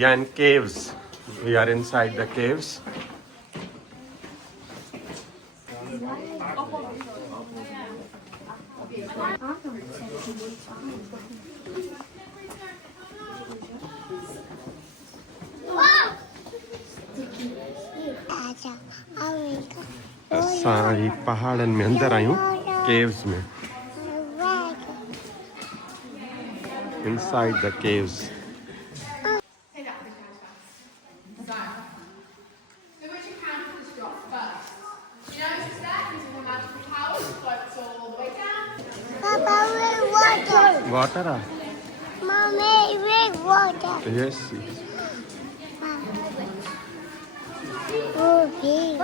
Yan caves. We are inside the caves. असां ही पहाड़न में अंदर आयूं caves में. Inside the caves. Water? Mommy, big water. Yes. Oh, big.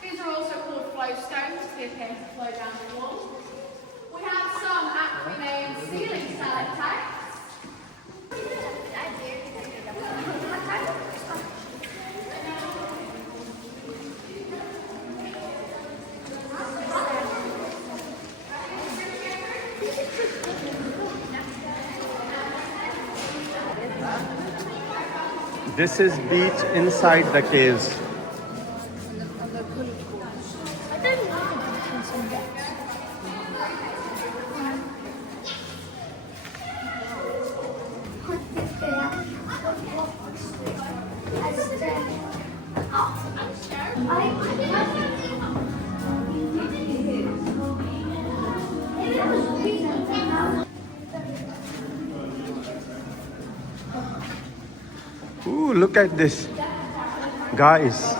These are also called flow stones if they appear to flow down the wall. We have some aptly named ceiling stalactites. This is beach inside the caves. Ooh, look at this. Guys.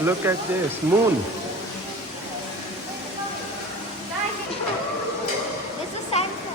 Look at this moon. It's a Santa.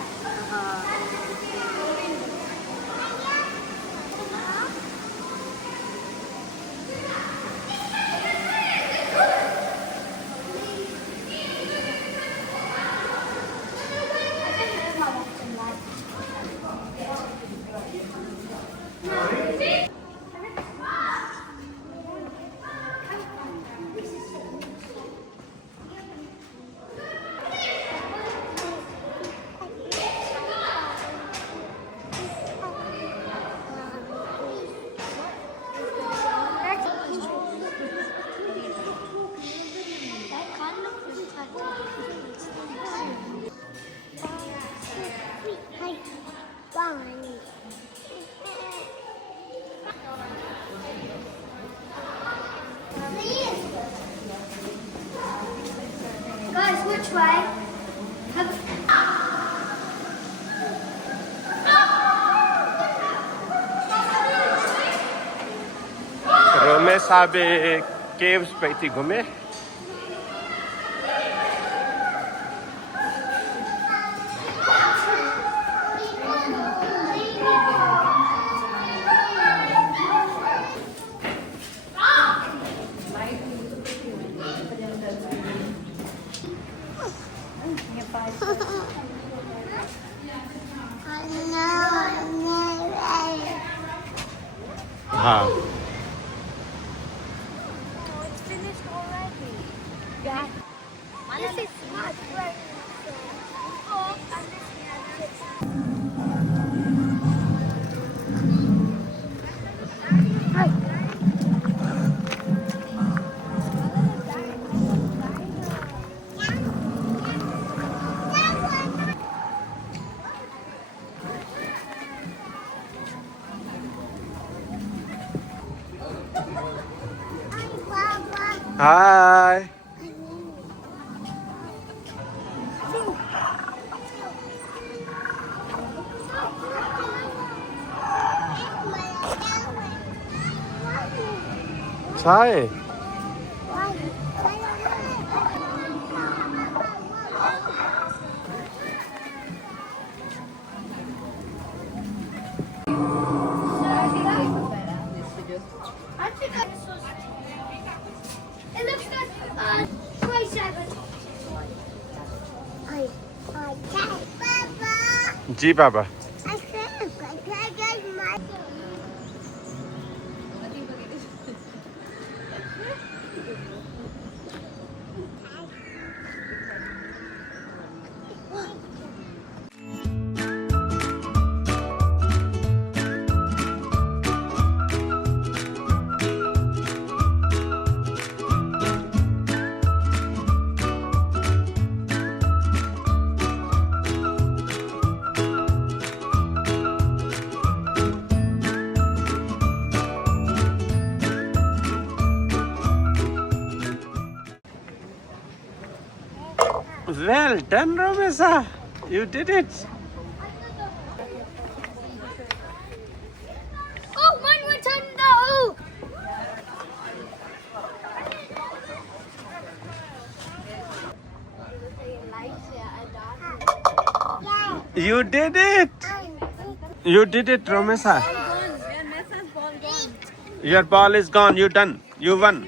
Guys, which way? Rome sabe caves pe thi ghume. हाँ. It's finished already. Yeah. This is not right. Oh, Hi. Chai. It looks like triceps. Papa. Ji Baba. I can't get my. Well done, Romesa. You did it. Oh, mine went on the. You did it. You did it, Romesa. Your ball is gone. You done. You won.